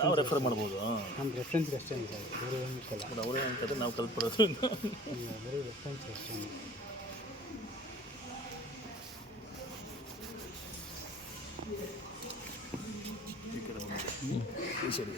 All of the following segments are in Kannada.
ನಾವು ರೆಫರ್ ಮಾಡ್ಬೋದು. ನಮ್ಮ ರೆಫರೆನ್ಸ್ಗೆ ಅಷ್ಟೇ ಸರ್, ಬೇರೆ ಏನಿಲ್ಲ. ಬಟ್ ಅವರೇ ಅಂತಂದರೆ ನಾವು ಕಲ್ತ್ಬಿಡೋದು. ಬರೀ ರೆಫರೆನ್ಸ್ ಅಷ್ಟೇ. ಈ ಕಡೆ ಈ ಸೈಡ್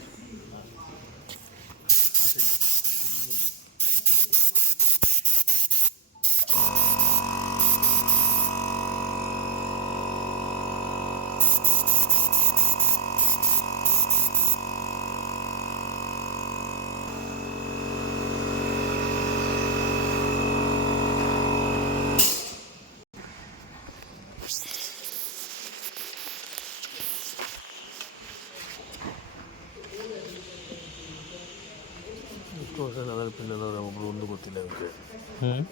ಅದರ ಪಿಲ್ಲದವ್ರು ಒಬ್ಬರು ಒಂದು ಗೊತ್ತಿಲ್ಲ ಅದಕ್ಕೆ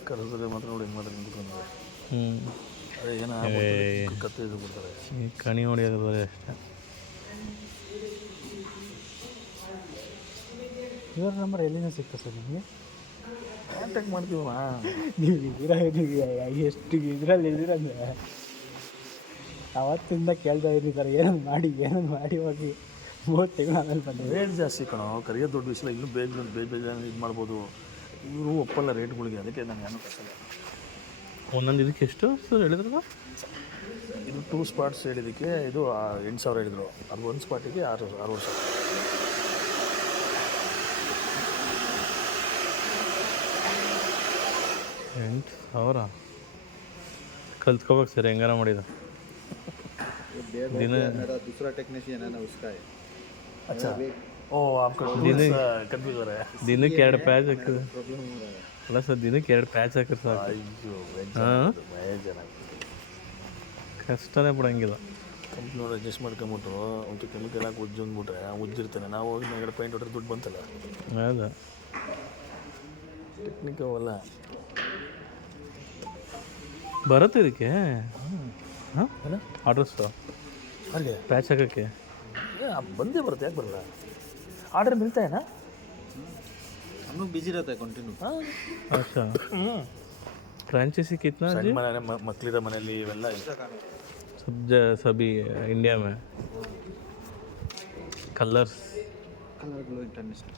ಕರೆದ್ರೆ ಮಾತ್ರ ನೋಡಿ ಹೆಂಗೆ ಮಾತ್ರ ನಿಂತ್ಕೊಂಡ್ರೆ ಅದೇ ಏನೋ ಕತ್ತೆ ಇದು ಕೊಡ್ತಾರೆ ಕಣಿ ಹೊಡಿಯೋದು ಬರೀ ಅಷ್ಟೇ. ಇವ್ರ ನಂಬರ್ ಎಲ್ಲಿಂದ ಸಿಗ್ತದೆ ಸರ್ ನಿಮಗೆ? ಕಾಂಟ್ಯಾಕ್ಟ್ ಮಾಡ್ತೀವಮ್ಮ. ನೀವು ಎಷ್ಟು ಇದರಲ್ಲಿ ಇದ್ದೀರಂದ್ರೆ ಅವತ್ತಿಂದ ಕೇಳ್ತಾ ಇದ್ದೀನಿ ಸರ್, ಏನೊಂದು ಮಾಡಿ ಹೋಗಿ 30 ತಿಂಗಳು ಆಮೇಲೆ ಬಂದು ರೇಟ್ ಜಾಸ್ತಿ ಕಣೋ, ಕರಿಯೋದು ದೊಡ್ಡ ವಿಷಯ. ಇನ್ನೂ ಬೇಗ ಇದು ಮಾಡ್ಬೋದು. ಇವರು ಒಪ್ಪಲ್ಲ ರೇಟ್ಗಳಿಗೆ, ಅದಕ್ಕೆ ನಾನು ಏನೂ ಕಷ್ಟಲ್ಲ. ಒಂದೊಂದು ಇದಕ್ಕೆ ಎಷ್ಟು ಸರ್ ಹೇಳಿದ್ರಲ್ಲ? ಇದು 2 ಸ್ಪಾಟ್ಸ್ ಹೇಳಿದ್ದಕ್ಕೆ ಇದು 8,000 ಹೇಳಿದರು. ಅದು 1 ಸ್ಪಾಟಿಗೆ 6 ವರ್ಷ. $8,000 ಕಲ್ತ್ಕೋಬೇಕು ಸರ್, ಹೆಂಗಾರ ಮಾಡಿದ दिन दूसरा टेक्नीशियन है ना उसका है। अच्छा ओ आपका कंफ्यूज हो रहा है। ದಿನಕ್ಕೆ 2 ಪ್ಯಾಚ್ ಹಾಕಿದ್ರೆ ಅಲ್ಲ ಸರ್, ದಿನಕ್ಕೆ 2 ಪ್ಯಾಚ್ ಹಾಕಿದ್ರೆ ಸಾಕು. ಕಷ್ಟನೇ ಬಿಡಂಗಿಲ್ಲ. ಕಂಪ್ನಿಯವ್ರು ಅಡ್ಜಸ್ಟ್ ಮಾಡ್ಕೊಂಬಿಟ್ಟು ಒಂದು ಕೆಮಿಕಲ್ ಹಾಕಿ ಉಜ್ಜು ಅಂದ್ಬಿಟ್ರೆ ಉಜ್ಜಿರ್ತಾನೆ. ನಾವು ಹೋಗಿ ಮೇಗಡೆ ಪೈಂಟ್ ಹೊಟ್ಟರೆ ದುಡ್ಡು ಬಂತಲ್ಲ. ಹೌದಾ, ಟೆಕ್ನಿಕ್ ಅವಲ್ಲ ಬರುತ್ತೆ ಇದಕ್ಕೆ. ಹಾಂ ಅಲ್ಲ ಆರ್ಡ್ರಸ್ಸು ಹಾಗೆ ಪ್ಯಾಚ್ ಹಾಕೋಕ್ಕೆ ಬಂದೇ ಬರುತ್ತೆ, ಯಾಕೆ ಬರಲ್ಲ? ಆರ್ಡರ್ ಮಿಲ್ತಾ है ना? हम लोग बिजी रहता है कंटिन्यू। अच्छा, फ्रेंचाइजी कितना जी? ಮಕ್ಕಳಿರ ಮನೆಯಲ್ಲಿ ಇವೆಲ್ಲ सभी इंडिया में colours international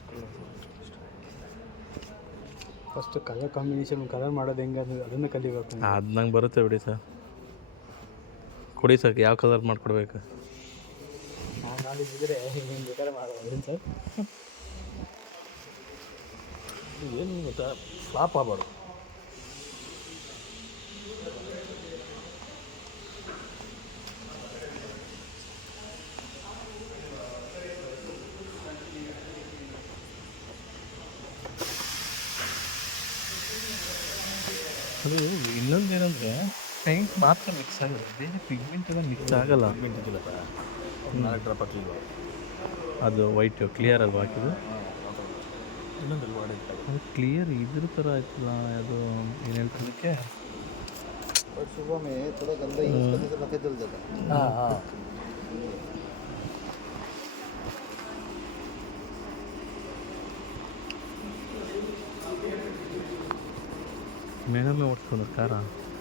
first colour combination colour ಮಾಡೋದು ಹೆಂಗೆ ಅದನ್ನು ಕಲಿಬೇಕು. ಅದು ನಂಗೆ ಬರುತ್ತೆ ಬಿಡಿ ಸರ್, ಕೊಡಿ ಸರ್. ಯಾವ ಕಲರ್ ಮಾಡಿಕೊಡ್ಬೇಕು? ನಾಲೆಜ್ ಇದ್ದರೆ ಹಿಂಗೆ ಬೇಕಾದ್ರೆ ಮಾಡೋದು ಸರ್. ಏನು ಗೊತ್ತಾ, ಫ್ಲಾಪ್ ಆಗಬಾರ್ದು. ಅದು ಇನ್ನೊಂದು ಏನಂದರೆ ಪೇಂಟ್ ಮಾತ್ರ ಮಿಕ್ಸ್ ಆಗೋದು, ಬೇರೆ ಪಿಗ್ಮೆಂಟ್ ಎಲ್ಲ ಮಿಕ್ಸ್ ಆಗಲ್ಲ. ಪಿಗ್ಮೆಂಟ್ ಇದ್ದಿಲ್ಲಪ್ಪ, 4 ಡ್ರಾಪ್ ಹಾಕಿಲ್ವ? ಅದು ವೈಟ್ ಕ್ಲಿಯರ್ ಅಲ್ವಾ ಹಾಕಿದ್ದು? ಇನ್ನೊಂದು ಮಾಡಿ ಅದು ಕ್ಲಿಯರ್ ಇದ್ರ ಥರ ಆಯ್ತಲ್ಲ. ಅದು ಏನು ಹೇಳ್ತಿದ್ದಕ್ಕೆ और सुबह में थोड़ा गंदा यूज करने से पता चल जाता है। ಹಾಂ ಹಾಂ ಮೇಡಮೇ ಓಡಿಸ್ಕೊಂಡು ಕಾರ.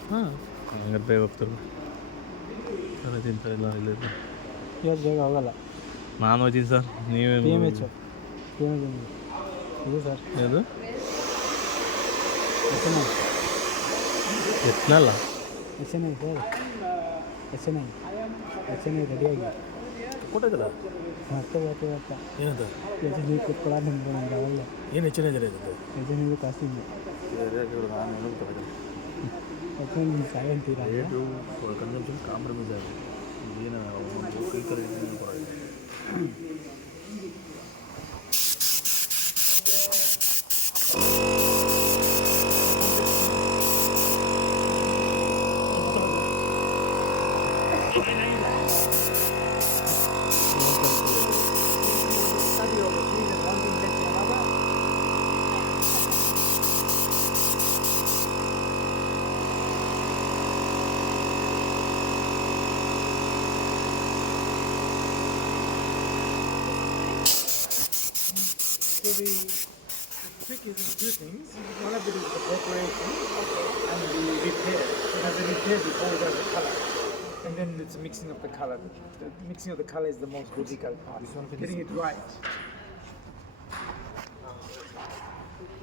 ಹಾಂ ಹಂಗಾರೆ ಬೇಗ ಹೋಗ್ತಾರೆ. ಸರ್ ತಿಂತಾರಿಲ್ಲ ಇಲ್ಲ ಇವತ್ತು ಬೇಗ ಹೋಗಲ್ಲ. ನಾನು ಹೋಗ್ತೀನಿ ಸರ್, ನೀವೇ PMH ಇದು ಸರ್, ಅದು ಎತ್ನಲ್ಲ S N I sir, S N I ರೆಡಿಯಾಗಿ ಕೊಟ್ಟಿದ್ದಲ್ಲ. ಮತ್ತೆ ಇವತ್ತು ಏನಂತ ಎಸ್ ಎನ್ ಐ ಕೂತ್ಕೊಳ್ಳ ನಿಮ್ಗೆ ಅವಲ್ಲ ಏನು ಹೆಚ್ಚಿನ ಜನ ಇದೆ? ಎಸ್ ಎನ್ ಐದು ಕಾಸ್ಟಿಂಗ್ ನಾನು ಏನೂ ತಗೋದಿಲ್ಲ. ಎಸ್ ಎನ್ ಐ ಸಾಯ ಅಂತೀರ. ರೇಟು ಕನ್ಸಂಪ್ಷನ್ ಕಾಂಪ್ರಮೈಸ್ ಆಗಿದೆ. ಏನು ಒಂದು ಈ ಥರ ಇದು ಪರವಾಗಿಲ್ಲ. So the trick is in two things. One of it is the preparation and the repair. So there's a repair before there's a color. And then then it's mixing of the color. The mixing of the color is the most difficult part. Getting it right.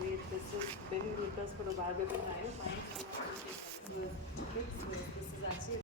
This is very Lucas for a bar nice. This is actually